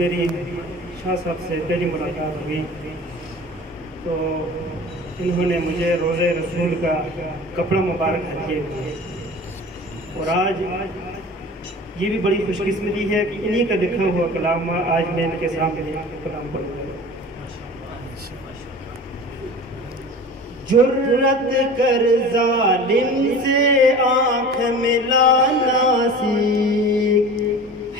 میری شاہ صاحب سے پہلی ملاقات ہوئی تو انہوں نے مجھے روزے رسول کا کپڑا مبارک ہدیے کیا اور آج یہ بھی بڑی خوش قسمتی ہے کہ انہی کا لکھا ہوا کلام آج میں ان کے سامنے کلام پڑھ رہا ہوں۔ جرت کر ظالم سے آنکھ ملانا سیکھ،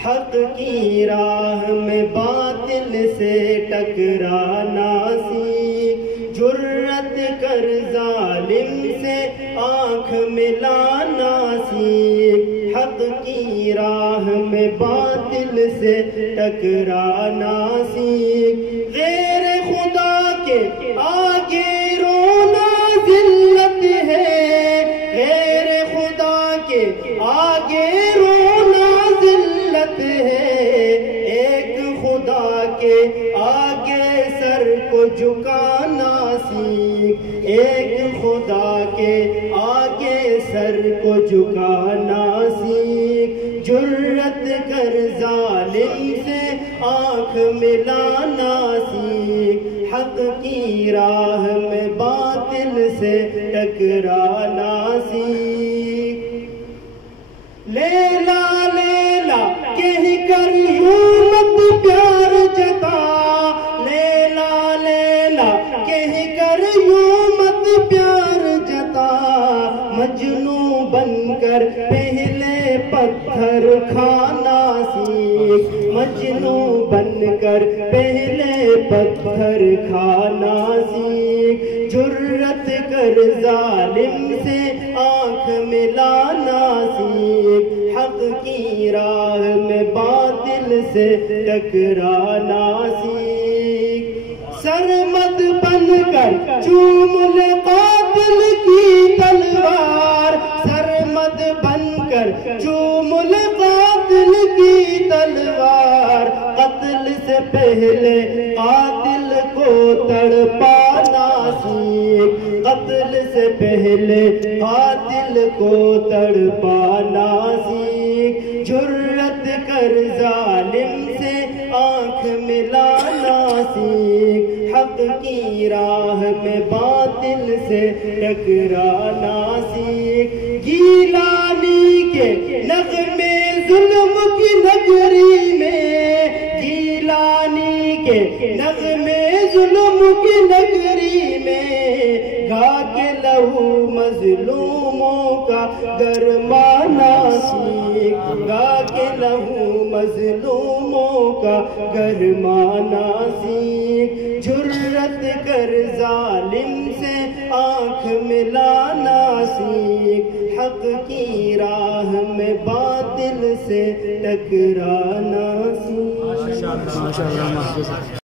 حق کی راہ میں باطل سے ٹکرانا سیکھ۔ جرت کر ظالم سے آنکھ ملانا سیکھ، حق کی راہ میں باطل سے ٹکرانا سیکھ۔ غیر خدا کے آگے رونا ذلت ہے، غیر خدا کے آگے رونا ذلت ہے۔ ایک خدا کے آگے سر کو جھکانا سیکھ، ایک خدا کے آگے سر کو جھکانا سیکھ۔ جرت کر ظالم سے آنکھ ملانا سیکھ، حق کی راہ میں باطل سے ٹکرانا سیکھ۔ لیلا لیلا کہہ کر یوں مت پیار جتا، لیلا لیلا کہہ کر یوں مت پیار جتا۔ مجنوں بن کر پہلے پتھر کھانا سیکھ، مجنوں بن کر پہلے پتھر کھانا سیکھ۔ جرت کر ظالم سے آنکھ ملانا سیکھ، حق کی راہ میں باطل سے ٹکرانا سیکھ۔ سرمد بن کر چوم لے قاتل کی تلوار، سرمد بن کر چوم لے قاتل کی تلوار۔ قتل سے پہلے قاتل کو تڑپانا سیکھ، قتل سے پہلے قاتل کو تڑپانا سیکھ۔ جرت کر ظالم سے آنکھ ملانا سیکھ، حق کی راہ میں باطل سے ٹکرانا سیکھ۔ گیلانی کے نغمے ظلم کی نگری میں، گیلانی کے نغمے ظلم کی نگری میں، گا کے لہو مظلوموں کا گرمانا سیکھ، گا کے لہو مظلوموں کا گرمانا سیکھ۔ جرت کر ظالم سے آنکھ ملانا سیکھ، حق کی راہ میں باطل سے ٹکرانا سیکھ۔